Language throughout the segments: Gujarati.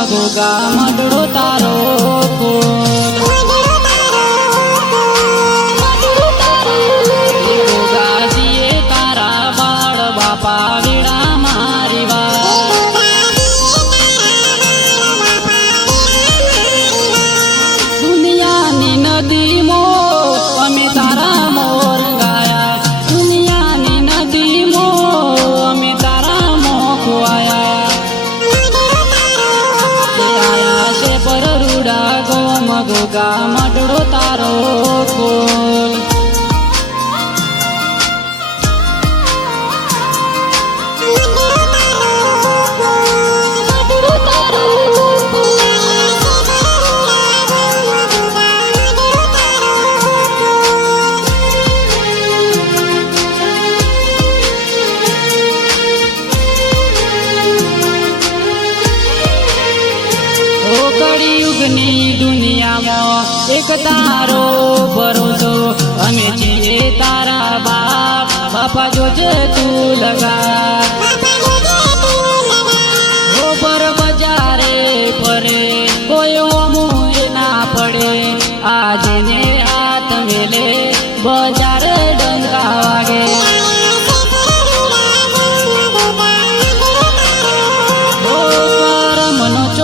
મગોગા મડડો તારો ફૂલ ગોગાજીએ તારા બાળ બાપા વીડા મારી વાત દુનિયાની નદી મો અમે તારા મોર ગાયા દુનિયાની નદી મો અમે તારા મો ખોવાયા આયા છે પર રૂડા ગો મગોગા મડડો તારો ફૂલ કળિયુગની દુનિયામાં એક તારો ભરોસો અમે છીએ તારા બાપ બાપા જોજે તું લગા પર બજારે ફરે કોઈ ઓમું ના પડે આજે ને હાથ મેલે બજારે ડંકા વાગે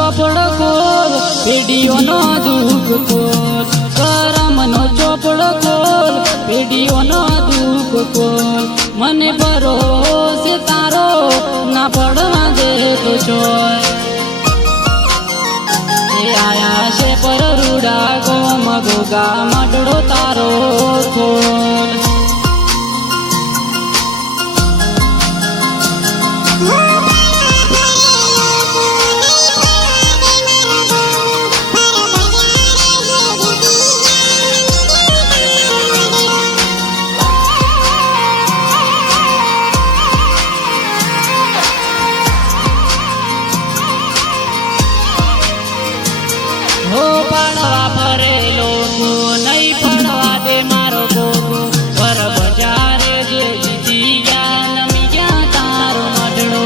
ચોપડ ખોલ પેઢીઓનો દુઃખ ખોલ કરમનો ચોપડ ખોલ પેઢીઓનો દુઃખ ખોલ મને ભરોસે તારો ના પડવા દેતો ચોય એ આયા છે પર રૂડા ગો મગોગા મડડો તારો ખોલ પાડવા ફરેલો નહીં પડવા દે મારો ગોગો પર બજારે જે જીતી ગયા નમી ગયા તારો મડડો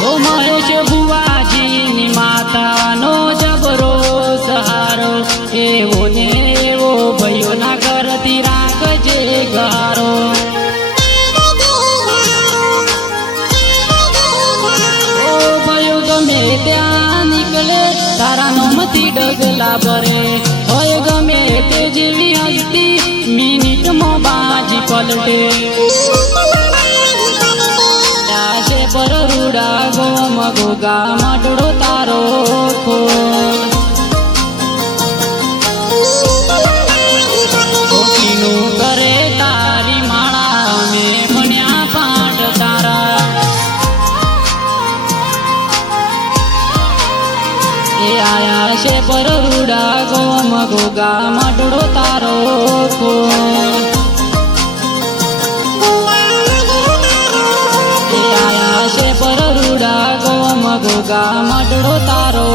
હો મહેશ ભુવાજીની માતાનો જબરો સહારો એવો ને એવો ભયોના ઘરથી રાખજે ગારો ગમે ત્યાં નીકળે તારા નોમથી ડગલા ભરે હોય ગમે તે જેવી હસ્તી મિનિટમાં બાજી પલટે છે પર રૂડા ગો મગોગા મડડો તારો ખોલ કોકીનું કરે તારી માળા અમે ભણ્યા પાઠ તારા આયા છે પર રૂડા ગો મગોગા મડડો તારો ફૂલ આયા છે પર રૂડા ગો મગોગા મડડો તારો